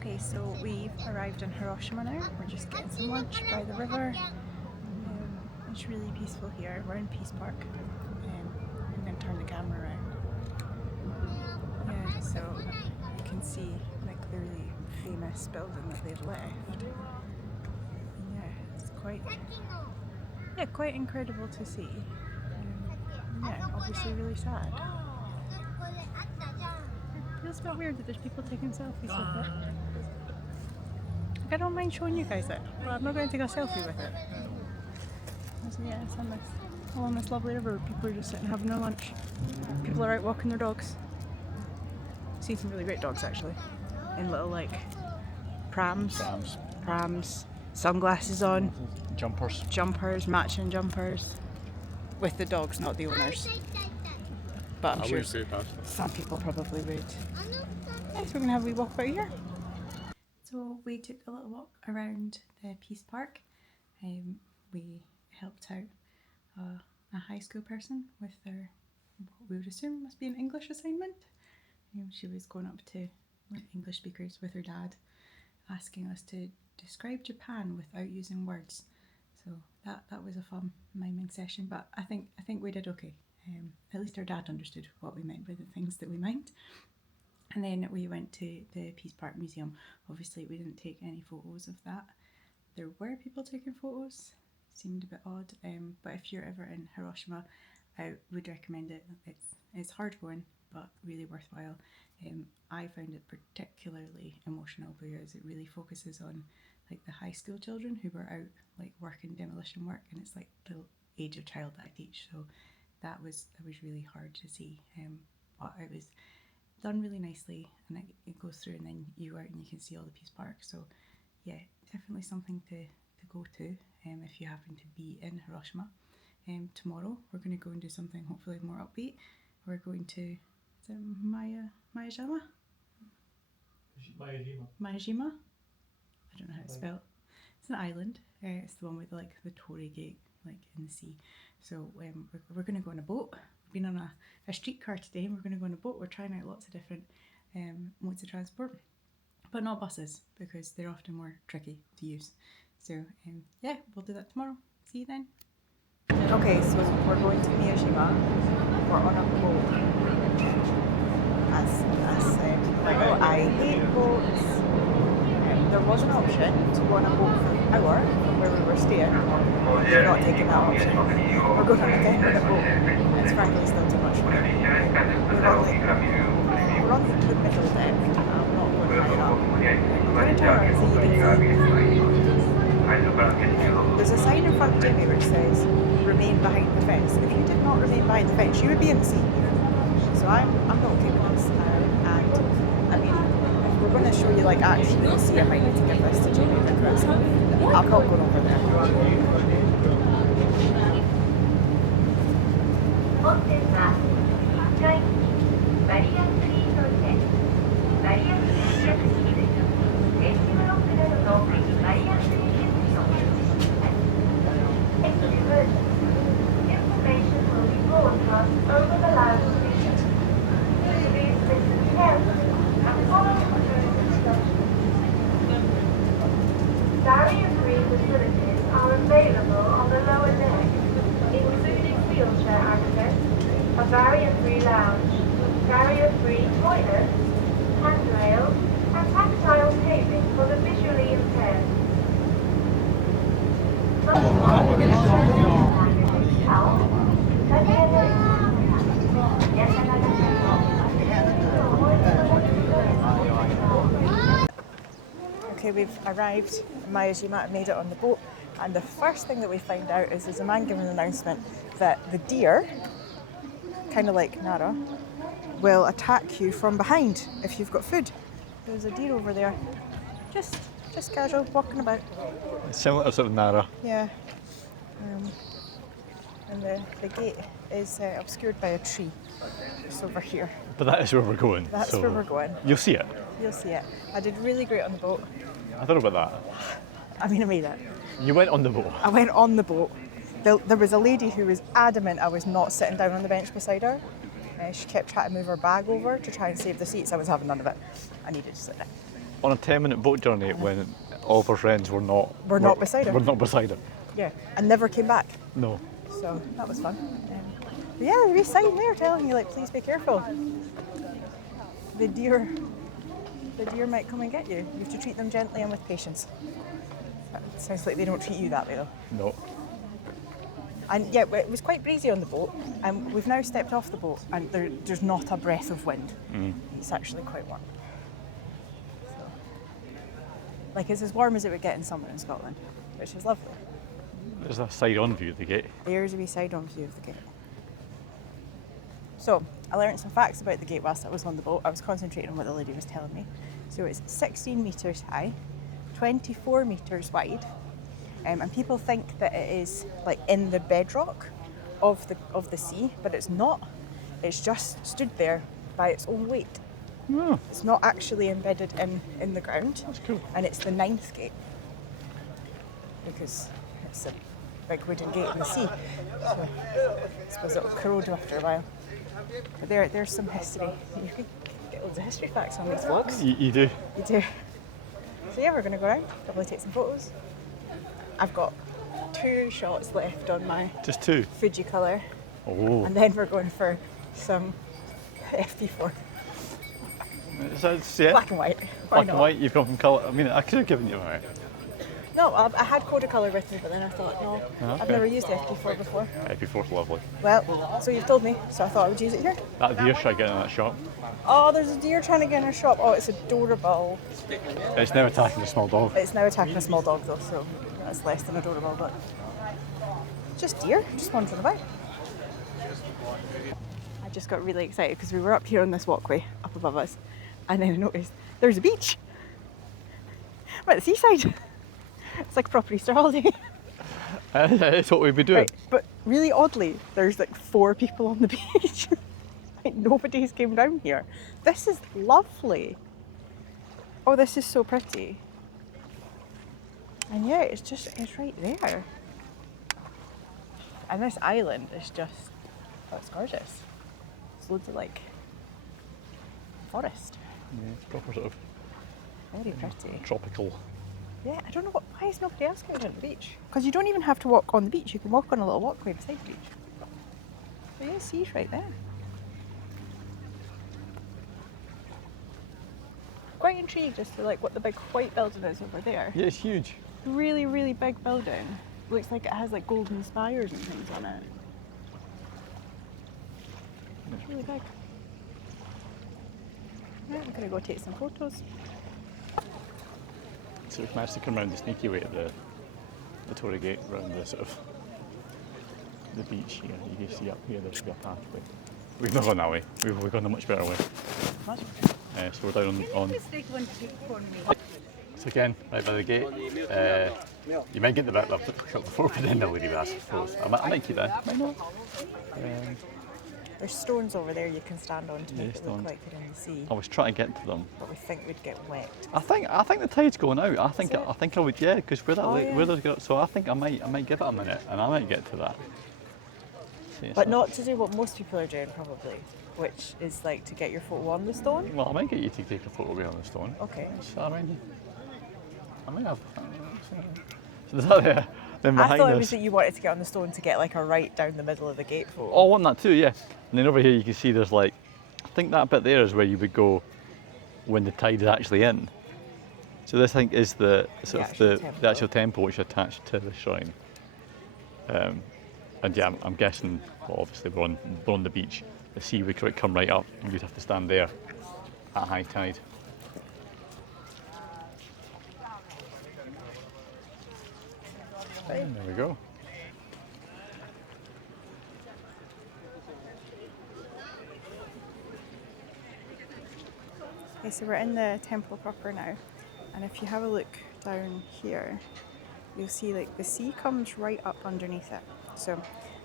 Okay, so we've arrived in Hiroshima now. We're just getting some lunch by the river. It's really peaceful here. We're in Peace Park. I'm going to turn the camera around. Yeah, so you can see like the really famous building that they've left. Yeah, it's quite incredible to see. Yeah, obviously really sad. It feels a bit weird that there's people taking selfies with it. Like, I don't mind showing you guys it, but I'm not going to take a selfie with it. So yeah, it's along this lovely river. People are just sitting having their lunch. People are out walking their dogs. I've seen some really great dogs actually, in little like prams, sunglasses on, jumpers, matching jumpers, with the dogs, not the owners. But I'm sure some people probably would. Yeah, so we're gonna have a wee walk about here. So we took a little walk around the Peace Park. We helped out a high school person with their, what we would assume must be an English assignment. She was going up to English speakers with her dad, asking us to describe Japan without using words. So that was a fun miming session, but I think we did okay. At least our dad understood what we meant by the things that we meant. And then we went to the Peace Park Museum. Obviously we didn't take any photos of that. There were people taking photos, seemed a bit odd, but if you're ever in Hiroshima, I would recommend it. It's hard going, but really worthwhile. I found it particularly emotional because it really focuses on like the high school children who were out like working demolition work, and it's like the age of child that I teach, so that was really hard to see, but it was done really nicely, and it goes through and then you out and you can see all the Peace Park. So yeah, definitely something to go to if you happen to be in Hiroshima. Tomorrow we're going to go and do something hopefully more upbeat. We're going to, is it Miyajima? Miyajima? I don't know how it's spelled. It's an island. It's the one with like the Torii Gate like in the sea. So we're going to go on a boat. We've been on a streetcar today, and we're going to go on a boat. We're trying out lots of different modes of transport, but not buses because they're often more tricky to use. So yeah, we'll do that tomorrow. See you then. Okay, so we're going to Miyajima. We're on a boat. As said, I hate boats. There was an option to go on a boat for an hour from where we were staying. We're not taking that option. We're going on a 10-minute boat. It's frankly still too much for me. We're on the middle deck. I'm not going higher up. I'm going to turn around so you can see. There's a sign in front of Jimmy which says remain behind the fence. If you did not remain behind the fence, you would be in the sea. So I'm not okay with this. And I mean, if we're going to show you like actually the sea, I might need to give this to Jimmy because I'm not going over there. Information will be broadcast over the loudspeaker. Please listen carefully and follow the instructions. Barrier-free facilities are available on the lower deck, including wheelchair access, a barrier-free lounge, barrier-free toilets, handrails, and tactile paving for the visually impaired. Okay, we've arrived in Miyajima and made it on the boat, and the first thing that we find out is there's a man giving an announcement that the deer, kind of like Nara, will attack you from behind if you've got food. There's a deer over there, just casual, walking about. Similar to sort of Nara. Yeah. And the gate is obscured by a tree. It's over here. But that is where we're going. That's where we're going. You'll see it. You'll see it. I did really great on the boat. I thought about that. I mean, I made it. You went on the boat. I went on the boat. There was a lady who was adamant I was not sitting down on the bench beside her. She kept trying to move her bag over to try and save the seats. I was having none of it. I needed to sit down. on a 10-minute boat journey when all of our friends were not beside her. Were not beside her. Yeah, and never came back. No. So that was fun. But yeah, there's a wee sign there telling you, like, please be careful. The deer might come and get you. You have to treat them gently and with patience. That sounds like they don't treat you that way though. No. And yeah, it was quite breezy on the boat, and we've now stepped off the boat, and there's not a breath of wind. It's actually quite warm. So, like, it's as warm as it would get in summer in Scotland, which is lovely. There's a side-on view of the gate. There's a wee side-on view of the gate. So, I learned some facts about the gate whilst I was on the boat. I was concentrating on what the lady was telling me. So it's 16 metres high, 24 metres wide, and people think that it is like in the bedrock of the sea, but it's not. It's just stood there by its own weight. Oh. It's not actually embedded in the ground. That's cool. And it's the 9th gate because it's a big wooden gate in the sea. So I suppose it'll corrode after a while. But there's some history. You can get loads of history facts on these vlogs. You do. You do. So yeah, we're going to go around, probably take some photos. I've got 2 shots left on my Just 2? Fuji colour. Oh. And then we're going for some FP4. Yeah. Black and white. Black and white, you've gone from colour. I mean, I could have given you a No, I had Kodacolour with me, but then I thought, no, okay. I've never used FP4 before. FP4's lovely. Well, so you've told me, so I thought I would use it here. That deer should get in that shop. Oh, there's a deer trying to get in our shop. Oh, it's adorable. It's now attacking a small dog. It's now attacking a small dog though, so that's less than adorable, but just deer, just wandering about. I just got really excited because we were up here on this walkway up above us, and then I noticed there's a beach. We're at the seaside. It's like a proper Easter holiday. That's what we'd be doing. Right, but really oddly, there's like 4 people on the beach. Like nobody's came down here. This is lovely. Oh, this is so pretty. And yeah, it's right there. And this island is just, oh, it's gorgeous. It's loads of like forest. Yeah, it's proper sort of Very pretty. tropical. Yeah, I don't know why is nobody else going down the beach? Because you don't even have to walk on the beach. You can walk on a little walkway beside the beach. But yeah, sea's right there. Quite intrigued as to like what the big white building is over there. Yeah, it's huge. Really, really big building. Looks like it has like golden spires and things on it. It's really big. Right, I'm gonna go take some photos. So we've managed to come around the sneaky way at the Tory Gate, around the sort of the beach here. You can see up here there's a pathway. We've not gone that way. We've gone a much better way. So we're down on. So again, right by the gate. You might get the bit left before, but then the lady was asking for us. I might keep that. Might not. There's stones over there you can stand on to make it look like you're in the sea. I was trying to get to them. But we think we'd get wet. I think the tide's going out. I think I would, yeah, because where those go. So I think I might give it a minute, and I might get to that. See, but not to do what most people are doing probably, which is like to get your photo on the stone. Well, I might get you to take a photo on the stone. Okay. So I might have. So is that there? Then behind I thought us, it was that you wanted to get on the stone to get like a right down the middle of the gate photo. Oh, I want that too, yeah. And then over here you can see there's like, I think that bit there is where you would go when the tide is actually in. So this I think is the sort of the actual temple which is attached to the shrine. And yeah, I'm guessing, well, obviously we're on the beach. The sea would come right up, and you'd have to stand there at high tide. And there we go. Okay, so we're in the temple proper now, and if you have a look down here, you'll see like the sea comes right up underneath it. So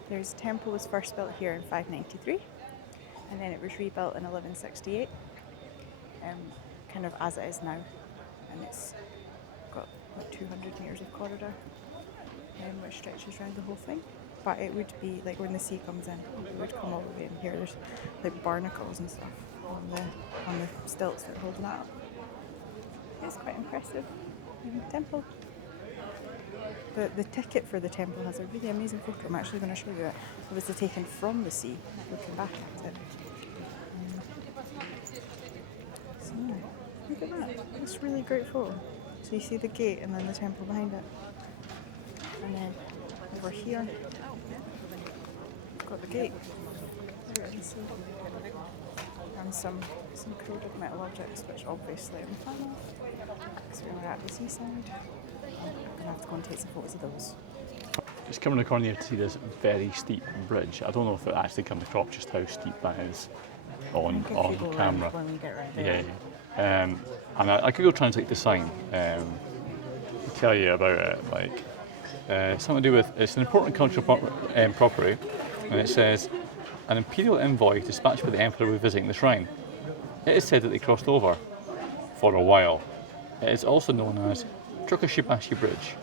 there's a temple was first built here in 593, and then it was rebuilt in 1168, kind of as it is now, and it's got like 200 metres of corridor, which stretches around the whole thing. But it would be like when the sea comes in, it would come all the way in here. There's like barnacles and stuff on the stilts that hold that up. It's It's quite impressive temple. The ticket for the temple has a really amazing photo. I'm actually going to show you it. Obviously taken from the sea, looking back at it. So, look at that. It's a really great photo. So you see the gate and then the temple behind it. And then over here, we've got the gate. There you can see. And some corroded metal objects, which obviously I'm a fan of. So we're at the seaside. I'm going to have to go and take some photos of those. Just coming around the corner here to see this very steep bridge. I don't know if it actually comes across just how steep that is on camera. When we get right there. Yeah. And I could go translate the sign. Tell you about it. Like something to do with it's an important cultural property, and it says an imperial envoy dispatched by the emperor was visiting the shrine. It is said that they crossed over for a while. It is also known as Trukashibashi Bridge.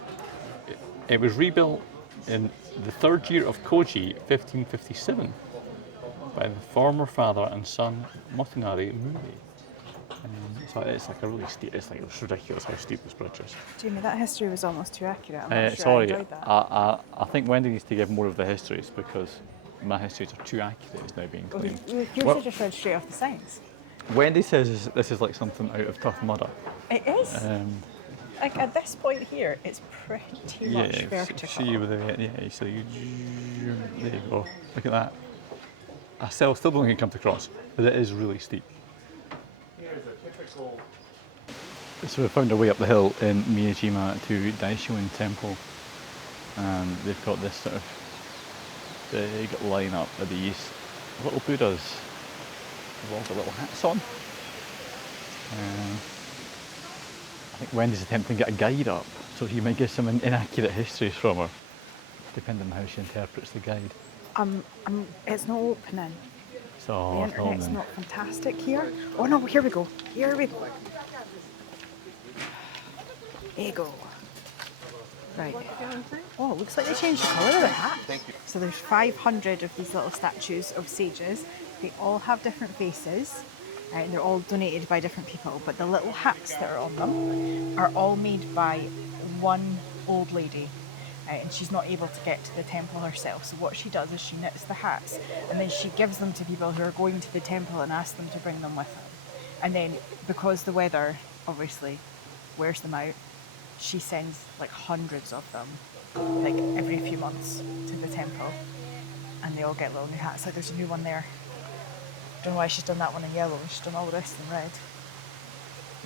It was rebuilt in the third year of Koji, 1557, by the former father and son Motonari Muri. So it's like a really steep. It's ridiculous how steep this bridge is. Jamie, that history was almost too accurate. I'm not sure sorry, I enjoyed that. I think Wendy needs to give more of the histories because my histories are too accurate. It's now being claimed. Yours are just read straight off the signs. Wendy says this is like something out of Tough Mudder. It is. Like at this point here, it's pretty much vertical. See with so you there you go. Look at that. I still don't think it comes across, but it is really steep. So we found our way up the hill in Miyajima to Daishoin Temple, and they've got this sort of big line-up of these little Buddhas. They've all got little hats on. I think Wendy's attempting to get a guide up, so he might give some inaccurate histories from her, depending on how she interprets the guide. It's not opening. So the internet's not fantastic here. Oh no, here we go. Here we go. There you go. Right. Oh, it looks like they changed the colour of the hat. Thank you. So there's 500 of these little statues of sages. They all have different faces. And they're all donated by different people. But the little hats that are on them are all made by one old lady. And she's not able to get to the temple herself. So what she does is she knits the hats and then she gives them to people who are going to the temple and asks them to bring them with them. And then because the weather obviously wears them out, she sends like hundreds of them, like every few months to the temple, and they all get little new hats. Like there's a new one there. Don't know why she's done that one in yellow. She's done all the rest in red.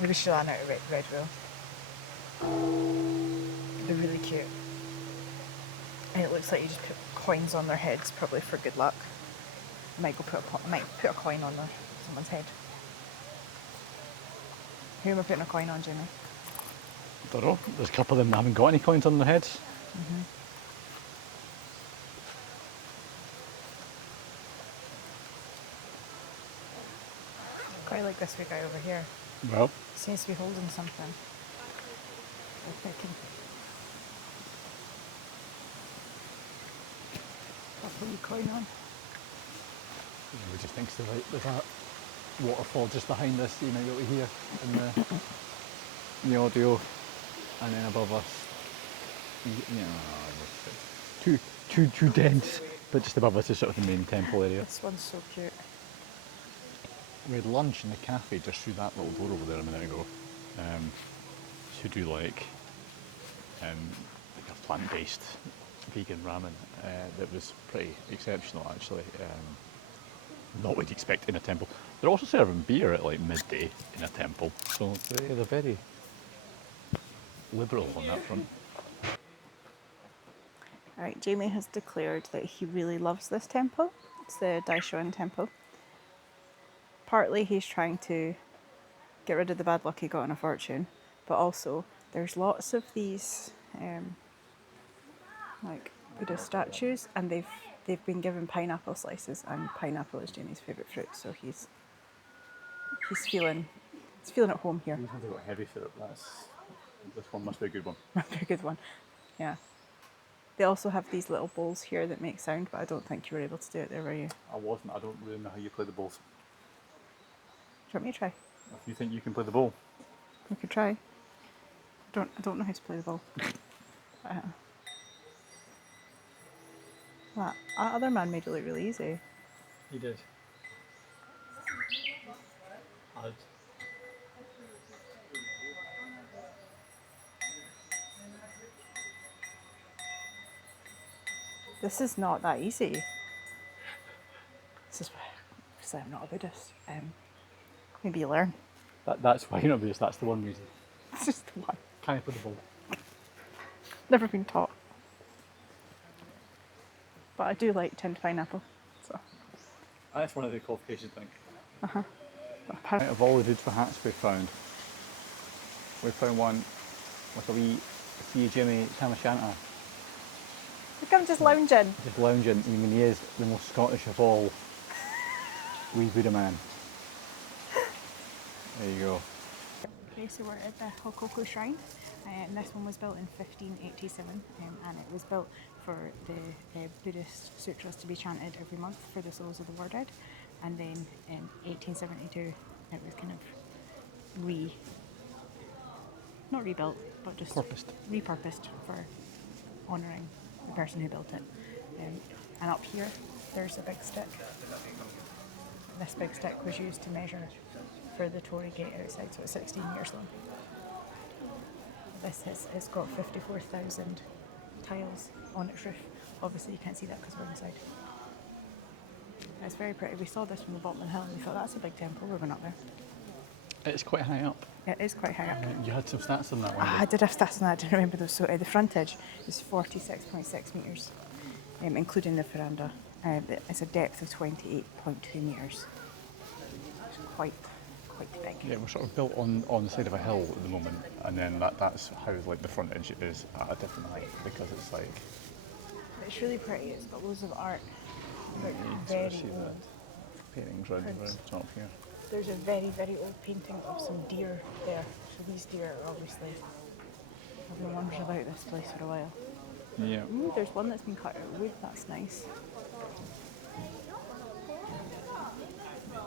Maybe she ran out of red wool. They're really cute. And it looks like you just put coins on their heads, probably for good luck. I might put a coin on someone's head. Who am I putting a coin on, Jamie? I don't know. There's a couple of them that haven't got any coins on their heads. Mm-hmm. Quite like this wee guy over here. Well, Seems to be holding something. Put a wee coin on. we just thinks there's a waterfall just behind us. You might be able to hear in the audio, and then above us. Too dense, but just above us is sort of the main temple area. This one's so cute. We had lunch in the cafe just through that little door over there a minute ago. To do like a plant-based vegan ramen that was pretty exceptional actually. Not what you'd expect in a temple. They're also serving beer at like midday in a temple, so they're very liberal on that front. Alright, Jamie has declared that he really loves this temple. It's the Daishoin temple. Partly he's trying to get rid of the bad luck he got in a fortune, but also there's lots of these like Buddha statues, and they've been given pineapple slices, and pineapple is Jamie's favourite fruit, so he's feeling at home here. They've got heavy syrup. This one must be a good one. Must be a good one. Yeah. They also have these little bowls here that make sound, but I don't think you were able to do it there, were you? I wasn't. I don't really know how you play the bowls. Do you want me to try? If you think you can play the bowl. We could try. I don't know how to play the ball. That other man made it look really easy. He did. Hard. This is not that easy. This is why I'm not a Buddhist. Maybe you learn. That's why you're not Buddhist, that's the one reason. It's just the one. Can't play the ball. Never been taught. But I do like tinned pineapple. So. That's one of the qualifications, I think. Uh-huh. Out of all the dudes for hats we found one with a wee Miyajima Kamashanta. Look, I'm just lounging. Just lounging. I mean, he is the most Scottish of all wee Buddha man. There you go. Okay, so we're at the Hokoku Shrine, and this one was built in 1587, and it was built for the Buddhist sutras to be chanted every month for the souls of the war dead, and then in 1872 it was kind of not rebuilt, but just repurposed for honouring the person who built it. And up here there's a big stick. This big stick was used to measure for the Torii gate outside, so it's 16 metres long. It's got 54,000 tiles on its roof. Obviously you can't see that because we're inside. It's very pretty. We saw this from the bottom of the hill and we thought that's a big temple. We went up there. It's quite high up. It is quite high up. You had some stats on that one. I did have stats on that, I didn't remember those. So the frontage is 46.6 metres, including the veranda. It's a depth of 28.2 metres. It's quite big. Yeah, we're sort of built on the side of a hill at the moment, and then that's how like the frontage is at a different height because it's like. It's really pretty. It's got loads of art. You can Very sort of see old. the paintings around the top here. There's a very, very old painting of some deer there. So these deer are obviously have been wandering about this place for a while. Yeah. Ooh, there's one that's been cut out of wood. That's nice.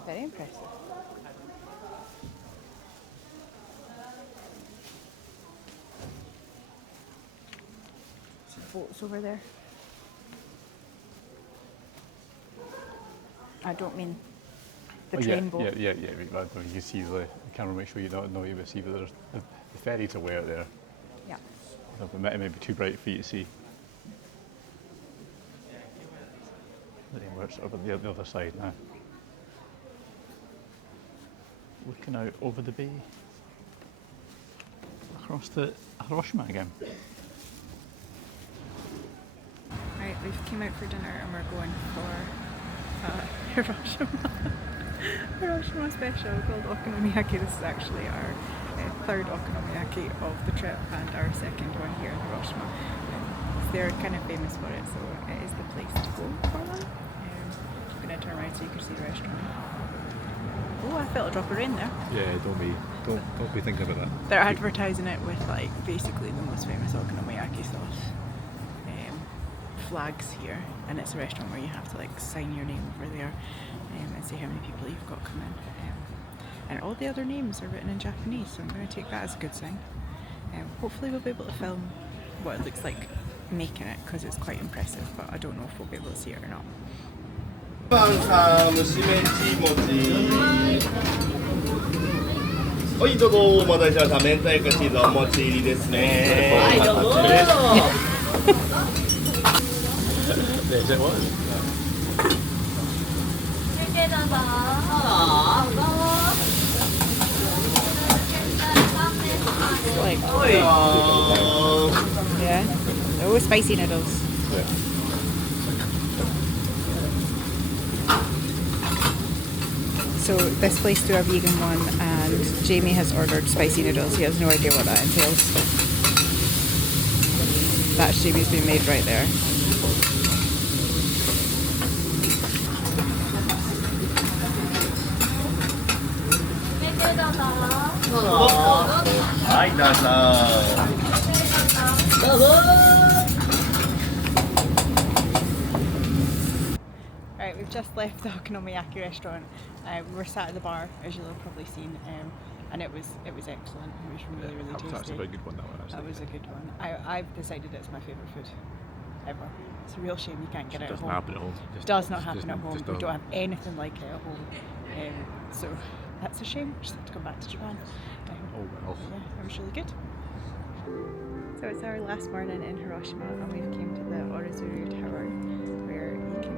Very impressive. Some boats over there. I don't mean the train boat. Yeah. You can see the camera. Make sure you don't know you see, but there's the ferry's away out there. Yeah. It may be too bright for you to see. Then we're sort of on the other side now. Looking out over the bay, across to Hiroshima again. Right, we've came out for dinner and we're going for Hiroshima special called Okonomiyaki. This is actually our third Okonomiyaki of the trip and our second one here in Hiroshima. They're kind of famous for it, so it is the place to go for them. I'm going to turn around so you can see the restaurant. Oh, I felt a drop of rain there. Yeah, don't be thinking about that. They're advertising it with like basically the most famous Okonomiyaki sauce. Flags here, and it's a restaurant where you have to like sign your name over there and say how many people you've got come in. And all the other names are written in Japanese, so I'm going to take that as a good sign. Hopefully we'll be able to film what it looks like making it because it's quite impressive, but I don't know if we'll be able to see it or not. Yes, it was. Like, yeah, oh, spicy noodles. Yeah. So this place do a vegan one, and Jamie has ordered spicy noodles. He has no idea what that entails. That's Jamie's been made right there. Right, we've just left the Okonomiyaki restaurant. We're sat at the bar, as you'll have probably seen, and it was excellent. It was really tasty. That was actually a very good one. That one actually. That was a good one. I've decided it's my favourite food ever. It's a real shame you can't get it at home. Doesn't happen at home. Does not happen at home. We don't have anything like it at home. So that's a shame. Just have to come back to Japan. Oh well. Yeah, it was really good. So it's our last morning in Hiroshima, and we've came to the Orizuru Tower, where you can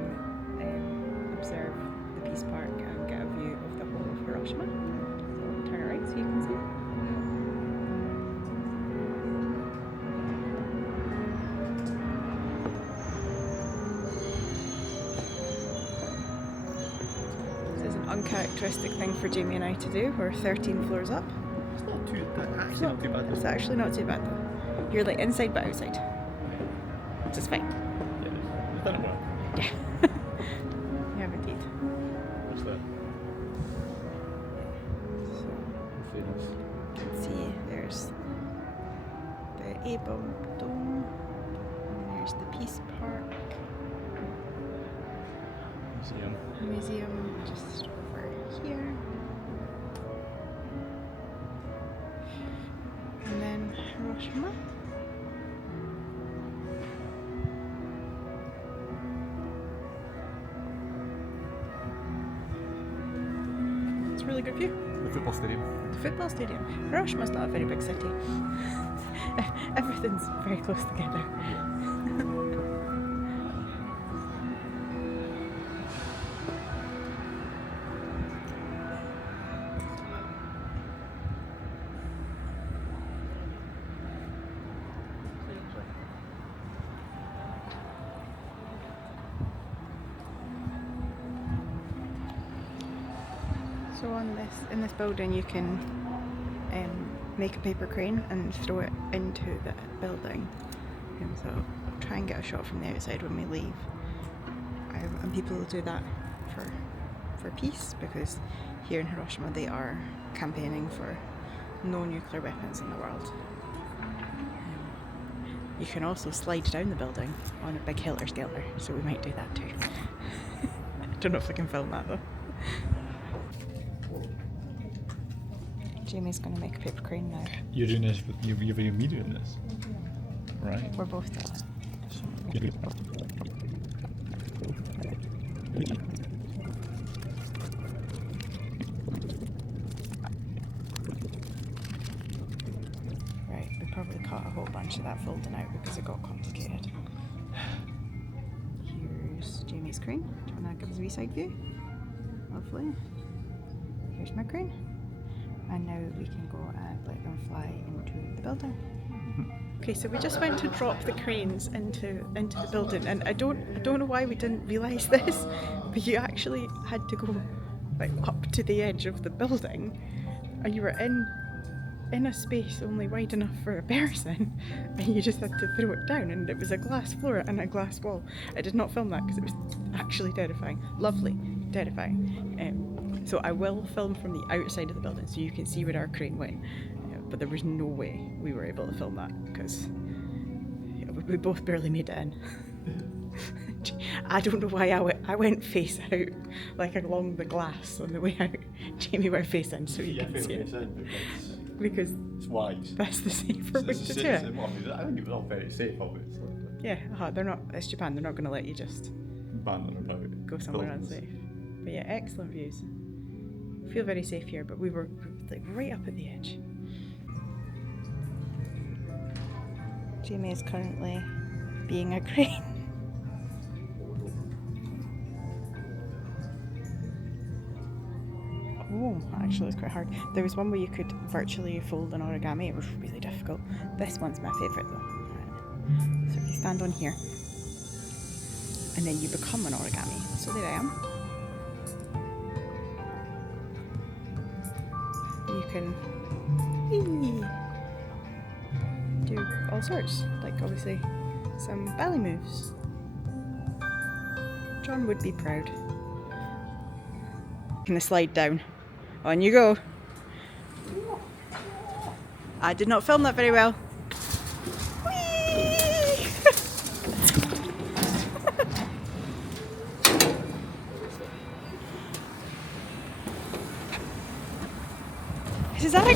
observe the Peace Park and get a view of the whole of Hiroshima. So I'll turn it right so you can see. This is an uncharacteristic thing for Jamie and I to do. We're 13 floors up. It's not too bad. It's actually not too bad though. You're like inside but outside. Which is fine. Yeah, you've done it well. Yeah. You have indeed. What's that? So Famous. you can see there's the A-bomb dome. And there's the Peace Park. Museum just over here. And then Hiroshima. It's a really good view. The football stadium. The football stadium. Hiroshima's not a very big city. Everything's very close together. So in this building you can make a paper crane and throw it into the building. And so I'll try and get a shot from the outside when we leave. And people will do that for peace, because here in Hiroshima they are campaigning for no nuclear weapons in the world. You can also slide down the building on a big helter-skelter, so we might do that too. I don't know if I can film that though. Jamie's going to make a paper crane now. You're doing this, you're me doing this? Right. We're both doing it. Right, we probably cut a whole bunch of that folding out because it got complicated. Here's Jamie's crane. Do you want to give us a wee side view? Lovely. Here's my crane. And now we can go and let them fly into the building. Okay, so we just went to drop the cranes into the building, and I don't know why we didn't realise this, but you actually had to go like up to the edge of the building, and you were in a space only wide enough for a person, and you just had to throw it down, and it was a glass floor and a glass wall. I did not film that because it was actually terrifying. Lovely, terrifying. So I will film from the outside of the building so you can see where our crane went, but there was no way we were able to film that because we both barely made it in. I don't know why I went face out, like along the glass on the way out. Jamie went face in so you can see it. Because it's wise. That's the safer way to do it. I think it was all very safe, obviously. Yeah, they're not. It's Japan. They're not going to let you just go somewhere unsafe. But yeah, excellent views. Feel very safe here, but we were like right up at the edge. Jamie is currently being a crane. Oh, actually it's quite hard. There was one where you could virtually fold an origami. It was really difficult. This one's my favourite though. So you stand on here and then you become an origami. So there I am. You can do all sorts, like obviously some ballet moves. John would be proud. Gonna slide down. On you go. I did not film that very well. Whee! This is actually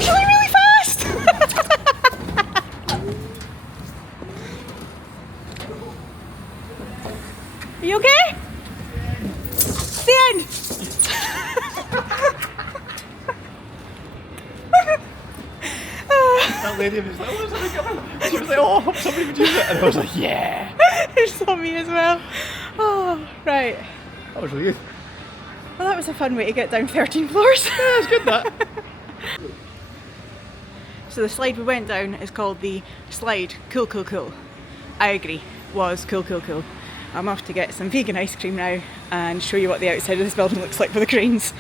That lady was like, oh, somebody coming. She was like, oh, I hope somebody would use it. And I was like, yeah. She saw me as well. Oh, right. That was really good. Well, that was a fun way to get down 13 floors. Yeah, it's good that. So the slide we went down is called the slide Cool Cool Cool. I agree, was cool cool cool. I'm off to get some vegan ice cream now and show you what the outside of this building looks like with the cranes.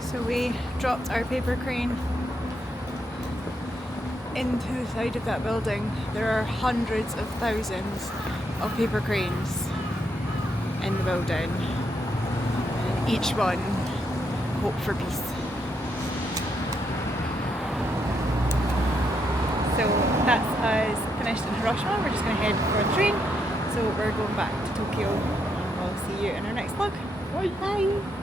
So we dropped our paper crane into the side of that building. There are hundreds of thousands of paper cranes in the building, and each one hope for peace. So that's us finished in Hiroshima. We're just going to head for the train, so we're going back to Tokyo, and we'll see you in our next vlog. Bye! Bye!